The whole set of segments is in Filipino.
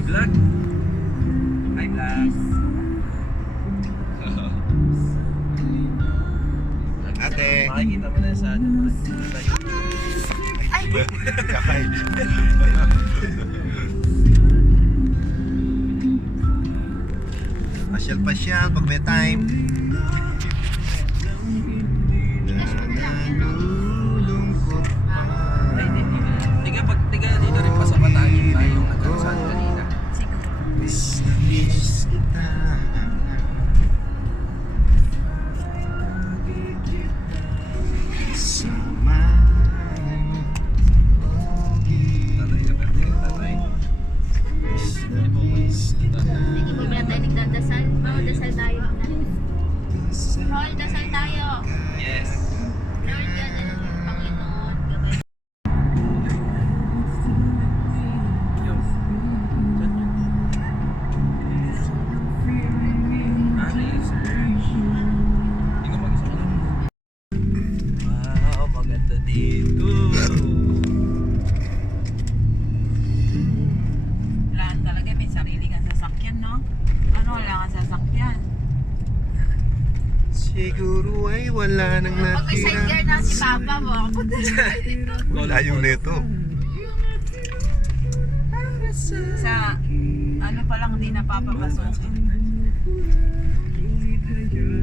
May vlog? May vlog. Ate. Makikita mo na sa ano. Ay! Kakay. Pasyal-pasyal pag may time. Nalulungkot pa. Ay, hindi. Tiga dito rin pa sa Bataan tayong nagkaroon kanina. Miss na miss kita. Sama. Tatay ka pero tatay. Miss na miss kita. Hindi mo ba tayo nagdadasal? Bawal dasal tayo. Bawal dasal tayo. Yes. Lord God, alam mo, Panginoon, gabay. Yo. Saan yun? Ano yun? Hindi ko mag-isa ka lang. Wow, maganda dito. Wala talaga, may sarili kang sasakyan, no? Ano, wala kang sasakyan? Siguro ay wala nang Pag may side gear natira. na si Papa mo, ako dito. Layo nito. Sa, ano pa lang, hindi napapapasukin.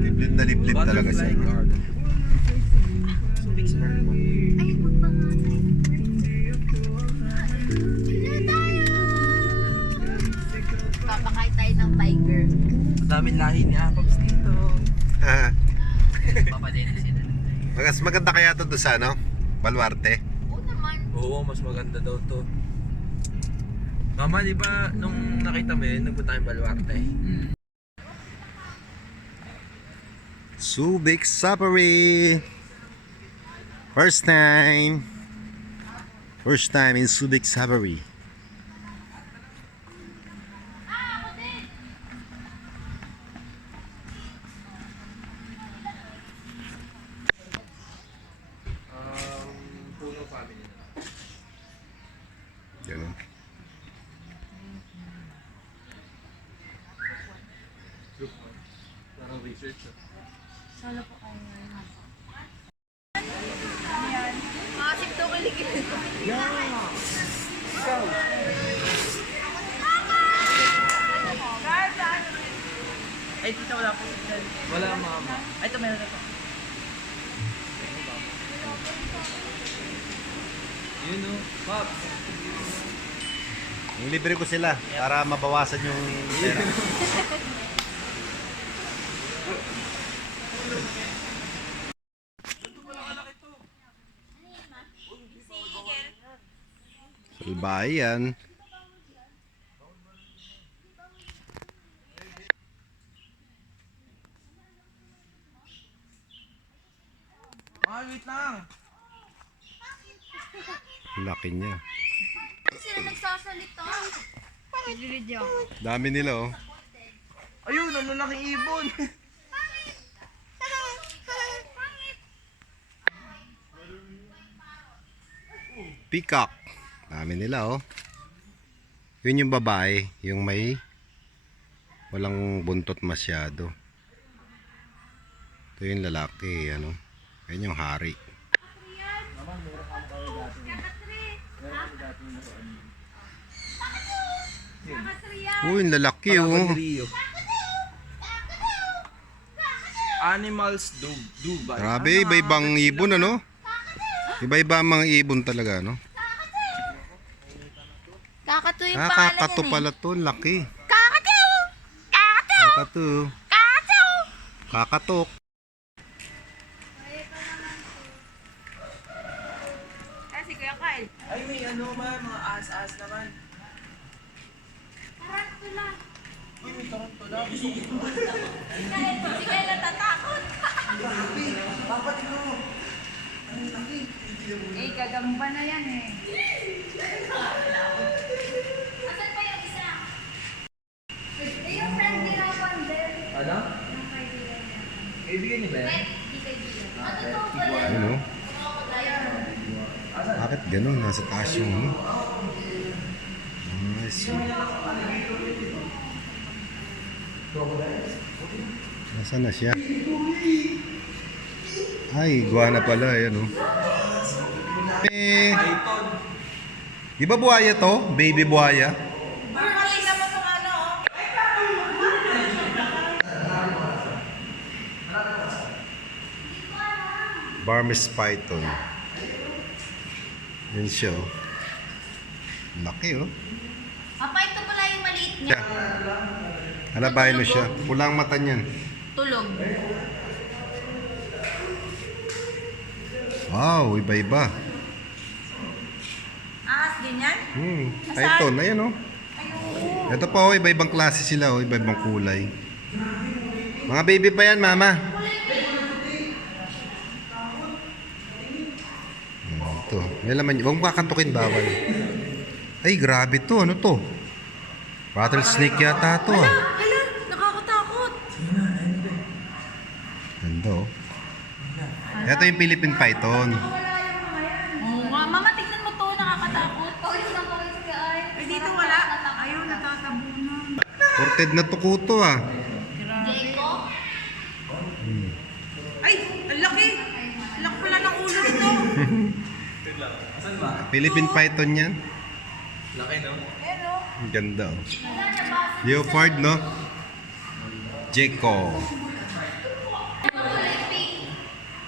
Liblib na liblib talaga siya. Butterfly Garden. Subic sa Garden. Ay, magpangatay. Hindi tayo. Papakain tayo ng tiger. Ang daming lahi ni Apops dito. Papa Dennis sila. Mas maganda kaya ito doon sa ano? Baluarte. Oo naman. Oo, mas maganda daw to. Mama, di ba nung nakita mo yun, nagpunta tayong Baluarte? Subic Safari. First time in Subic Safari. Puno family na. Ganun. Parang research. Makasip to kiligil. Ay, tita, wala po. Wala, mama. Ay, ito meron ito. Yun o. Pops. Libre ko sila para mabawasan yung pera. Salbahe yan. Ay, wait lang. Laki niya. Sila nagsasalita. Video. Dami nila oh. Ayun, ang lalaking ibon. Peacock. Dami nila oh. Yun yung babae, yung may walang buntot masyado. Ito yung lalaki, ano. Yan yung hari. Uy, yung lalaki oh. Animals Dubai. Grabe, iba-ibang ibon ano. Iba-iba ang mga ibon talaga no. Kakatu yung pangalan Kakakato yan pala to, laki. Kakatu! Kakatu! Kakatu. Kakatu! Kakatok. Ah, si Kuya Kyle. Ay, may ano man, mga as-as naman. Tarantula. Uy, may tarantula. Gusto ko. Si Kyle natatakot. Eh, gagamba na yan eh. Asan pa yung isa? Yung friend ni Rapan din. Ano? Yung kaibigan niya. Kaibigan niyo ba yan? Hindi kaibigan. Ano to pala? Ano? Ayun. Bakit ganun? Nasa taas yung ano? I see. Nasaan na siya? Ay, iguana pala. Ayan, oh. Di ba buhaya to? Baby buhaya? Makita mo itong ano, oh. Burmese python. Yan siya, oh. Laki, oh. Papa, ito pala yung maliit niya. Siya. Albino siya. Pulang mata niyan. Tulog. Wow, iba-iba. Ahas din yan? Python, ayan, oh. Ito pa, oh. Iba-ibang klase sila, oh. Iba-ibang kulay. Mga baby pa yan, mama. Ito. May laman. Huwag kakantukin, bawal. Ay, grabe to. Ano to? Rattlesnake yata to, ah. Hala, nakakatakot. Ganda, oh. Ito yung Philippine Python. Oo nga, mama, tignan mo to, nakakatakot. Pawis lang pawis ka ay. Eh, dito wala. Ayaw, natatabunan. Ported na tuko to, ah. Jayco? Ay, ang laki. Ang laki pala ng ulo nito. Philippine Python yan. Laki, no? Ayan, oh. Ang ganda, oh. Leopard, no? Jeko.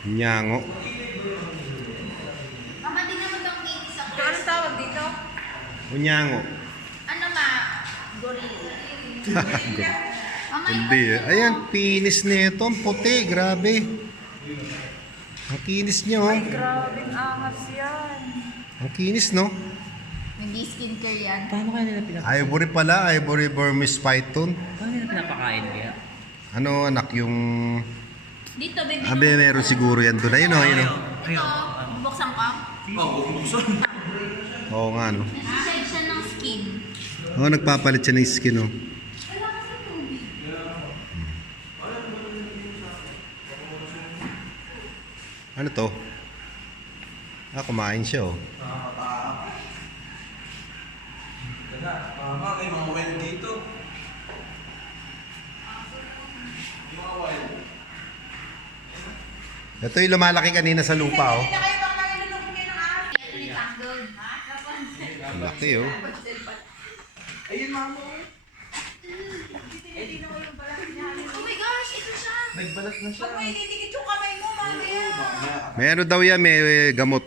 Nyango. Mama, tignan mo itong kinis ako. So, anong tawag dito? Unyango. Ano ma? Gorilla. Mama, Hindi, eh. Ayan, pinis nito. Ang puti, grabe. Ang kinis niya, oh. Grabing ahas yan. Ang kinis, no? hindi skincare yan. Paano kaya nila pinapakain? Ivory pala, Ivory Burmese Python. Paano nila pinapakain kaya? Ano, anak, yung... Dito, baby. Abe, meron siguro yan doon. Ayun, oh, ayun, oh. Ito, buksan ko. Oo nga, no? Shade siya ng skin. Oo, nagpapalit siya ng skin, oh. Ano to? Ah, kumain siya, oh. May mga well dito. Mga wild. Ito yung lumalaki kanina sa lupa, oh. Hindi na kayo bang nalulunok kayo ng ahas? Ang laki, oh. Ayun, mama. Oh my gosh, ito siya. Nagbalat na siya. Pag may didikit yung kamay mo, mamaya. May ano daw yan, may gamot.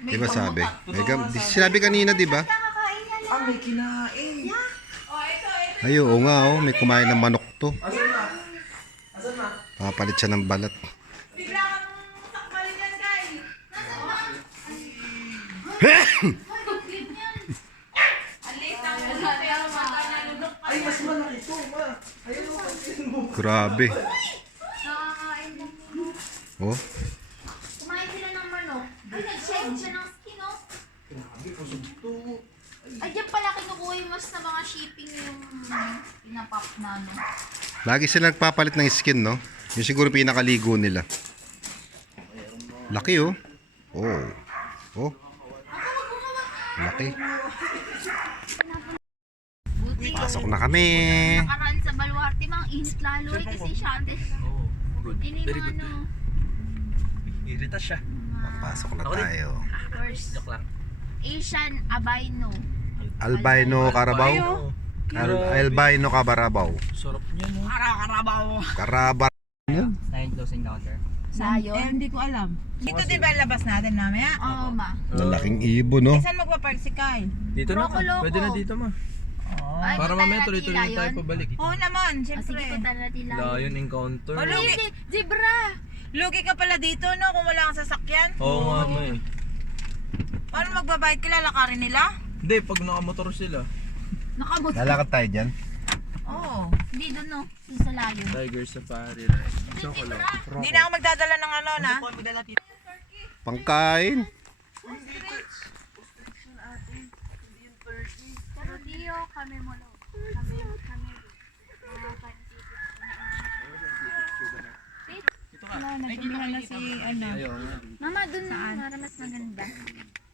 Di ba sabi? May gamot. Sinabi kanina, di ba? Nakakain na lang. Ah, may kinain. Oh, ito. Ay, oo nga, oh. May kumain ng manok to. Asan na? Asan na? Papalit siya ng balat. Bigla kang sakbalin yan, guys. Nasaan na? Ay, complete niyan. Alis na mo sa pero nalulunok ka. Ay, mas malaki to, ma. Ayun mo, pansin mo. Grabe. Nakakain na. Oh. Kumain sila ng manok. Ay, nag-shed siya ng skin, oh. Grabe, kusog to. Ay, dyan pala kinukuha yung mas na mga shipping yung pinapop na, ano. Lagi sila nagpapalit ng skin, no? Yung siguro pinakaligo nila. Laki, oh. Oh. Oh. Laki. Buti. Pasok na kami. Nakaraan sa Baluarte, mang init lalo eh, kasi Shantes. Oo, good. Ini Very mga good. ano, Irita siya. Pasok na Ako rin. tayo. first Joke lang. Asian albino. Albino Carabao. Albino Cabarabaw. Sarap niya, no? Karabaw. Carabar. Nine close encounter. Sayon? hindi ko alam. Dito di ba labas natin mamaya? Oo, ma. Lalaking ibon, no? Saan magpapark si Kyle? Dito na, ma. Loko-loko. Pwede na dito, ma. Ay, Para punta mamaya na tuloy-tuloy natin tayo Lion. pabalik. Oo naman, Ah, sige, siyempre. punta na natin Lion. Lion encounter. Oh, Ay, Lugi. hindi. Zebra. Lugi ka pala dito, no? Kung wala kang sasakyan. Oo nga, ma eh. Paano magbabayad ka? Lalakarin nila? Hindi, pag nakamotor sila. Nakamot. Lalakad tayo dyan. Oo. Hindi doon, no. Doon sa Lion. Tiger Safari Ride. Chocolate. Hindi na ako magdadala ng ano, na? Pangkain. Pero Dio, kami mo lang. Kami. Wala, nagsumihan na si, ano. Ayaw nga. Mama, doon na. Para mas maganda.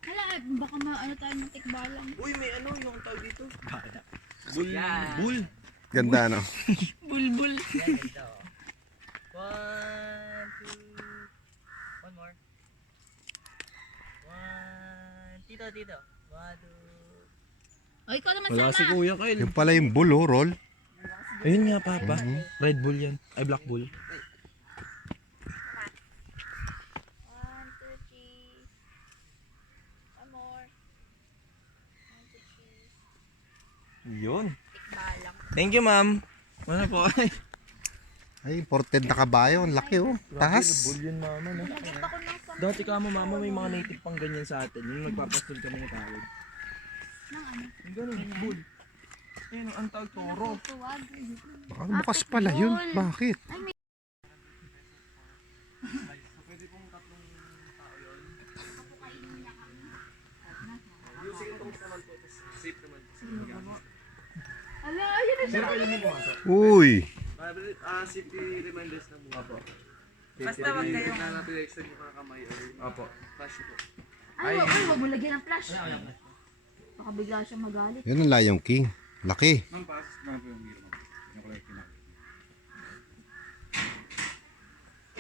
Hala, eh. Baka ano tayo ng tikbalang. Uy, may ano yung tawag dito? Bull. Bull. Ganda, no? Bulbul. Yan, ganito. 1, 2. One more. 1. Tito. 1, 2. O, ikaw naman Wala si sana. Kuya Kyle. Yung pala yung bull, oh, roll. Ayun nga, Papa. Red Bull yan. Ay, Black Bull. 1, 2, 3. One more. 1, 2, 3. Yun. Tikbalang. Thank you, ma'am. Ano po? Ay, imported na kabayo. Ang laki, oh. Tahas. Bull yun, mama. No? Nagot ako ng sa... Dati ka mo, mama, may mga native pang ganyan sa atin. Yung nagpapastol kami ng tawag. Ng ano? Yung ganun, bull. Ayun, ang tawag toro. Tuwag. Baka bukas pala yun. Bakit? Ala, ayun na siya. Uy. Safety reminders na muna po. Basta wag kayong... Nanapiextend yung mga kamay. Opo. Flash po. Ay, wag mo lagyan ng flash. Baka bigla siya magalit. Yan ang Lion King. Laki.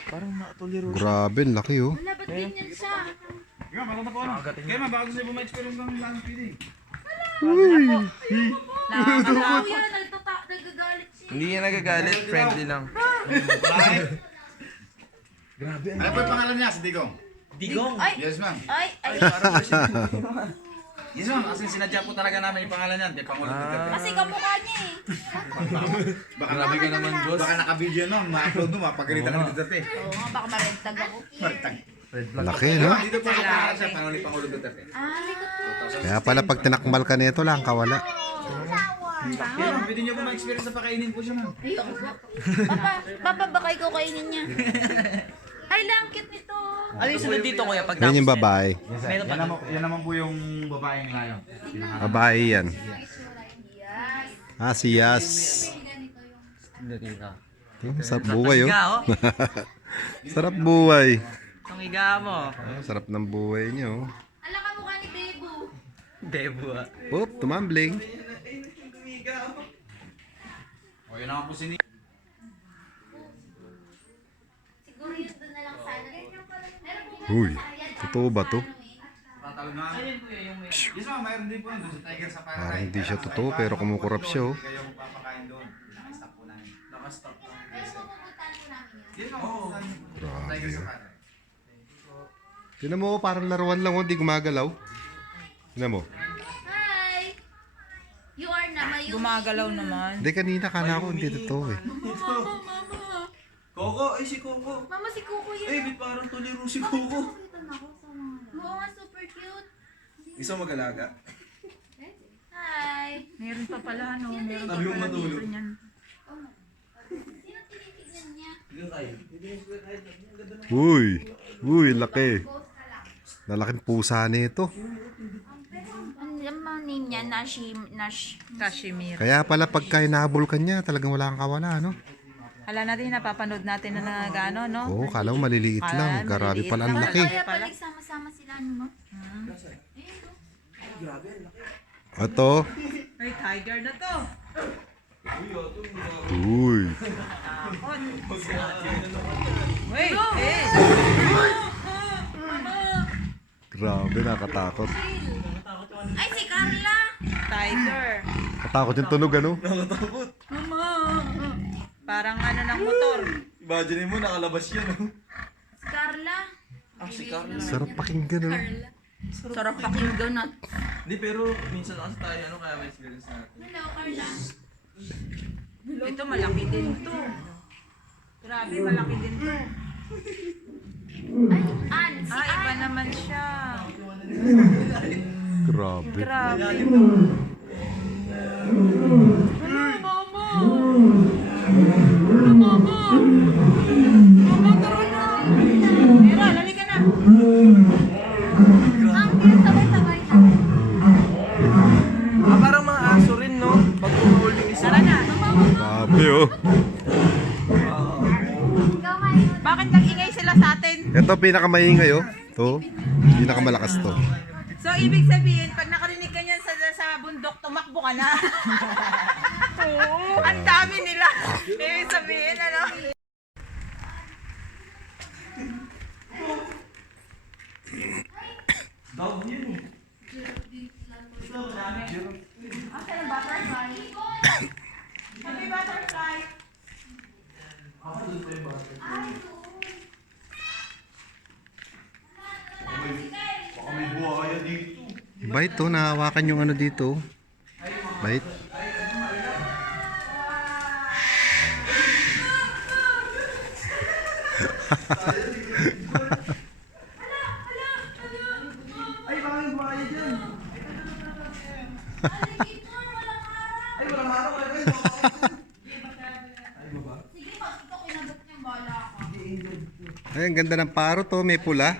Parang nakatuliro. Grabe, ang laki, oh. Wala, ba't ganyan siya? Kaya ma, baka gusto mo ma-experience ng lang feeding. Ano yan? Nagagalit siya. Hindi yan nagagalit, friendly lang. Ano po yung pangalan niya? Si Digong? Digong. Ay, Yes, ma'am. ay. Yes, ma'am. Kasi sinadya po talaga namin yung pangalan niyan. Kay Pangulo Duterte. Kasi kamukha niya eh. Baka grabe ka naman, boss. Baka naka-video no, ma-upload mo, mapagalitan ng Duterte. Oo nga, baka marentag ako. Martag. Laki, no? Dito po nakapangalan siya, Pangulo ni Pangulo Duterte. Ah, likot ko. Kaya pala pag tinakmal ka nito lang, kawala. Yeah, ma'am. Pwede niyo po ma-experience na pakainin po siya, ma'am. Ayoko. Papa, baka ikaw kainin niya. Ay, lang, cute nito. Ano yung sunod dito, kuya? Pag Yan yung babae. Meron pa. Yan naman po yung babaeng layon. Babae yan. Ah, si Yas. Sarap buhay, oh. Higa, oh. Sarap buhay. Itong higa mo. Sarap ng buhay niyo. Ala, kamukha ni Bebo. Bebo, ah. Oh, tumambling. O, yun naman po si Siguro yun doon na lang sana. Meron po ba Uy, sa yan? totoo ba to? Tatalon na. Yes, ma'am. Mayroon din po yun doon sa Tiger sa Paradise. Parang hindi siya totoo pero kumukurap siya, oh. Kayo papakain doon. Naka-stop po namin. Naka-stop po. Pero pupuntahan po namin yan. Yes, ma'am. Tiger sa Paradise. Tignan mo, parang laruan lang, oh. Di gumagalaw. Tignan mo. Hi! You are na may Gumagalaw naman. Hindi, kanina kala ko hindi totoo, eh. Coco, ay si Coco. Mama, si Kuko Eh, yan. may parang tuliro si Coco. Oo nga, super cute. Isang mag-alaga. Hi! Meron pa pala, no? Meron pa Sabi mo pala matulog. dito niyan. Sino tinitignan niya? Uy, uy, laki. Lalaking pusa nito. Ano yung mga name niya? Nash. Kashmir. Kaya pala pagka hinahabol ka niya, talagang wala kang kawala, no? Hala natin, napapanood natin na nagano, no? Oo, kala mo maliliit lang. Grabe pala ang laki. Kaya pala sama-sama sila, ano? Ito. Ay, tiger na to. Uy. Wait, eh. Grabe, nakatakot. Ay, si Carla! Tiger. Katakot yung tunog, ano? Parang ano ng motor. Imagine mo, nakalabas yun. Oh. Si Carla! Ah, si Carla. Sarap pakinggan, ano? Sarap pakinggan at. Hindi, pero minsan kasi tayo, ano, kaya may experience natin. Hello, Carla. Ito, malaki din to. Grabe, malaki din to. Ay, Ann! Si Ah, iba Ann! naman siya. Grabe. Grabe. Mira, lali ka na. Ang cute, sabay-sabay na. Ah, parang mga aso rin, no? Pag umuuling isa. Tara na. Grabe, oh. Ikaw kayo. Bakit nag-ingay sila sa atin? Ito pinakamaingay, oh. Ito. Pinakamalakas to. So, ibig sabihin, pag nakarinig ka niyan sa bundok, tumakbo ka na. Oo, ang dami nila. Ibig sabihin, ano? Happy butterfly. Bait to, nahawakan yung ano dito. Bait. Ay, ang ganda ng paro to, may pula.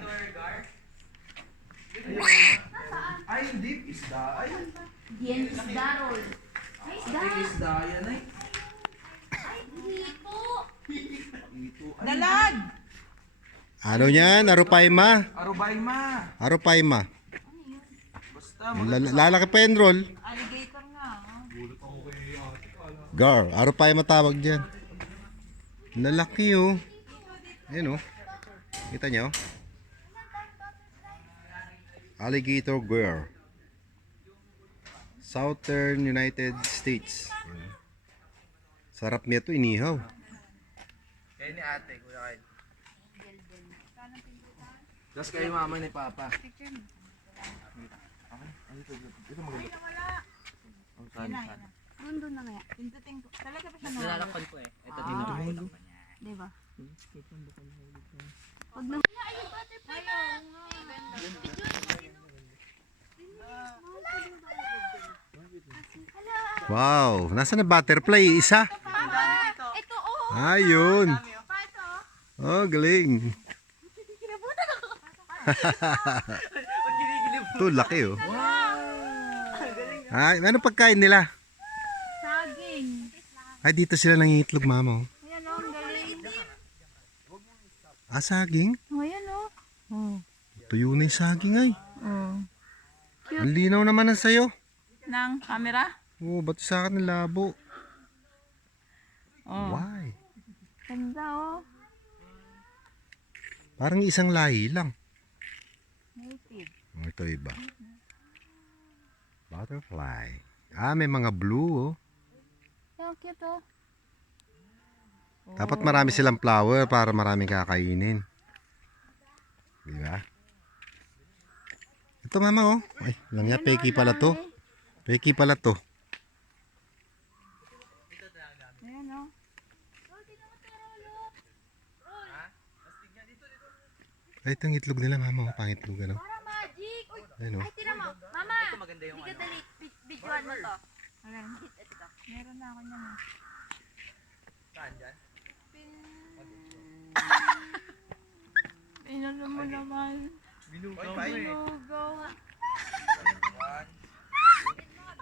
Yan isda, Rol. Ay, isda. Ay, dito. Dalag. Ano yan? Arupaima. Arubayma. Arupaima. Basta, Lalaki pa yan, Roll. Alligator nga. Gar, Arupaima tawag dyan. Lalaki oh. Ayan oh. Kita nyo? Alligator gar. Southern United States. Ayan. Sarap niya to, inihaw. Kaya ni ate, kuya kayo. Tapos kayo mama ni papa. Mundo na nga. Pindutin ko. Talaga ba siya na? nilalakpan ko eh. Ito dito. Di ba? Huwag na. Ay, yung butterfly na. Wow, nasaan na butterfly? Isa. Ito, oh. Ayun. Oh, galing. Ito, laki oh. Ay, ano pagkain nila? Saging. Ay, dito sila nangingitlog, mama. Oh. Ayan, oh. Ang galing. Ah, saging? Oh, ayan, oh. Oh. Tuyo na yung saging ay. Oh. Ang linaw naman ang sayo. Nang camera? Oh, ba't sa akin ng labo? Oh. Why? Ganda, oh. Parang isang lahi lang. Native. Oh, ito iba. Butterfly. Ah, may mga blue oh. Ang cute, oh. Dapat marami silang flower para maraming kakainin. Di ba? Ito mama oh. Ay, lang niya, peki pala to. Peki pala to. Ayan, oh. Ay, itong itlog nila mama oh. Pangitlog ano. Para magic. Ayun oh. Ay, tira mo. Mama. Ito maganda yung Hindi ka ano. dali. Videoan mo to. Ito. Meron na ako niyan. Saan dyan? Inalo mo naman. Binugaw mo eh.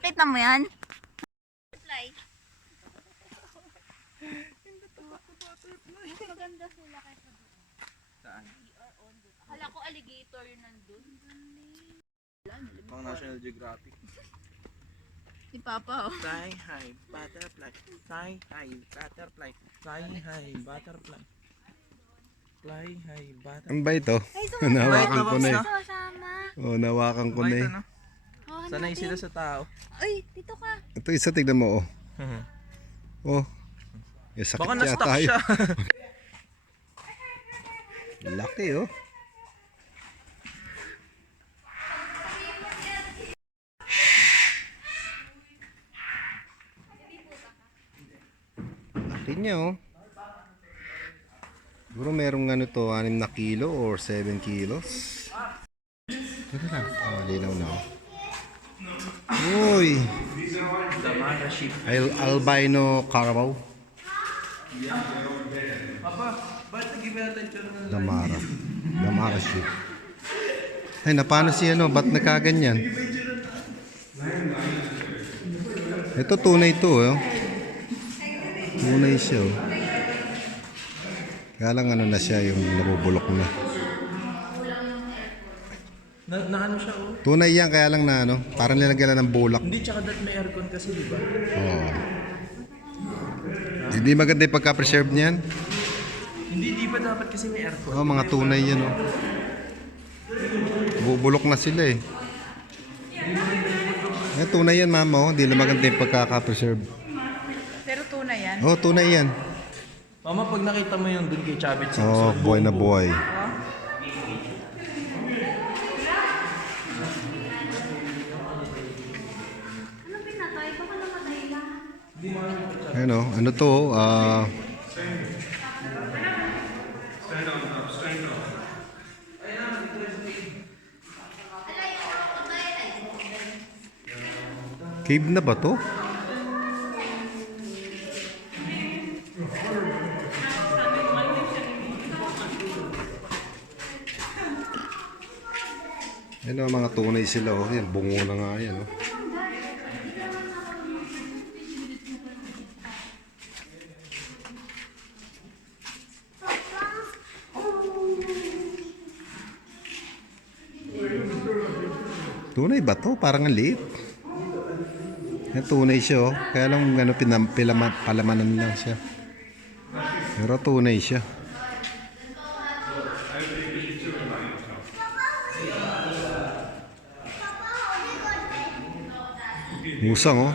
Kita mo yan? Fly. Maganda sila kaysa doon. Saan? Akala ko alligator yun nandun. Pang National Geographic. Si Papa, oh. Fly high, butterfly. Fly high, butterfly. Fly high, butterfly. Fly high, butterfly. Ang ba ito? Nawakan ko na eh. Sama. Oh, nawakan ko na eh. Oh, Sanay sila sa tao. Ay, dito ka. Ito isa, tignan mo oh. Oh. Yung sakit Baka yata na-stuck tayo. siya. Laki oh. Laki niya oh. Siguro merong ano to, 6 na kilo or 7 kilos. Ito lang. Oh, linaw na oh. Uy! Damara sheep. Albino Carabao. Papa, ba't nag-iba attention na Damara. Damara sheep. Ay, napano si ano? Ba't nagkaganyan? Ito, tunay to. Oh. Tunay siya. Oh. Kaya lang ano na siya, yung nabubulok na. Na ano siya, oh. Tunay yan, kaya lang na ano, parang nilagyan lang ng bulak. Hindi, tsaka that may aircon kasi, di ba? Oo. Hindi maganda yung pagka-preserve niyan. Hindi, di ba dapat kasi may aircon? Oh, mga tunay yan, oh. Bubulok na sila eh. Tunay yan, mama, oh. Hindi na maganda yung pagka-preserve. Pero tunay yan. Oh, tunay yan. Mama, pag nakita mo yun dun kay Chavit sa Oh, buhay na buhay. Ano pinatay? Baka namatay lang. Ano, ano to? Cave na ba to? Yan mga tunay sila, oh. Yan, bungo na nga yan, oh. Tunay ba to? Parang ang liit. Yan, tunay siya, oh. Kaya lang ano, palamanan lang siya. Pero tunay siya. Musang, oh.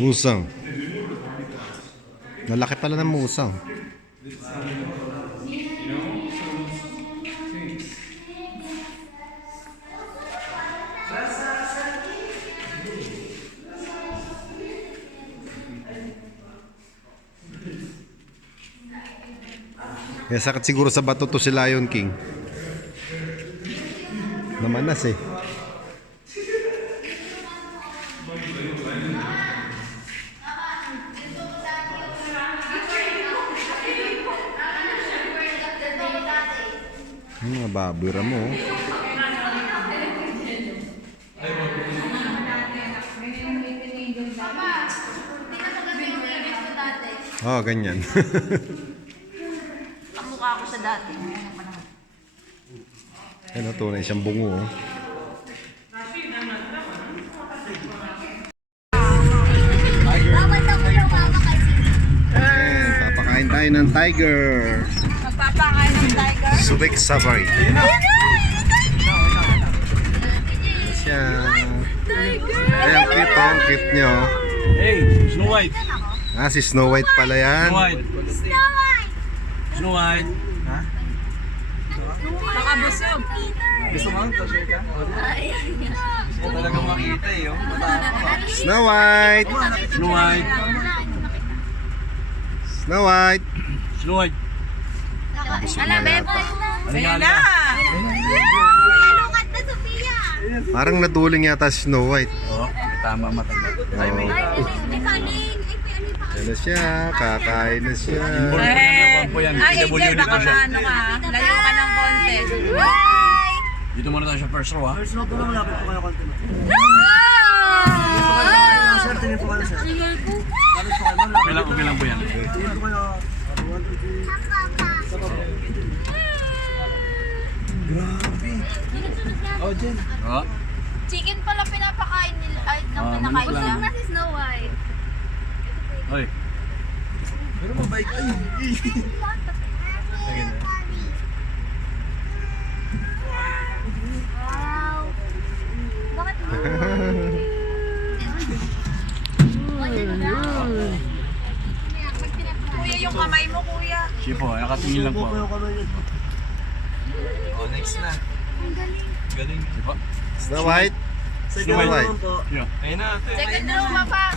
Musang. Malaki pala ng musang. Kaya sakit siguro sa bato to si Lion King. Namanas eh. Babura mo. Oh, ganyan. Kamukha ko sa dati. Ano, tunay siyang bungo. Oh. Bawal daw ko yung mama kasi. Papakain tayo ng tiger. Magpapakain ng tiger. Subic Safari. Siya. Ay, ang cute, oh. Ang cute niyo. Hey, Snow White. Ah, si Snow White pala yan. Snow White. Snow White. Ha? Nakabusog. Gusto mo ito, share ka? Gusto talagang makita eh, oh. Snow White. Snow White. Snow White. Snow White. Ala, bebo. Ayun na. Lukat na, Sophia. Parang naduling yata si Snow White. Oh, tama matanda. Ay, may kaling. Ano siya? Kakain na siya. Ay, Angel, baka maano ka. Layo ka ng konti. Dito muna tayo sa first row, ha? First row po lang, lapit po kayo konti. Sir, tingin po kayo, sir. Okay lang po yan. Tingin po kayo. Grabe. Oh, Jen. Oh. Chicken pala pinapakain nila. Ay, nang pinakain nila. Busog na si Snow White. Hoy. Pero mabait kayo. Wow. Bakit mo? Kuya, yung kamay mo, kuya. Siya po, nakatingin lang po. Oh, next na. Ang galing. Galing. Siya po. Snow White. Snow White. White. Yeah. Ayun na, ate. Second row, mapa.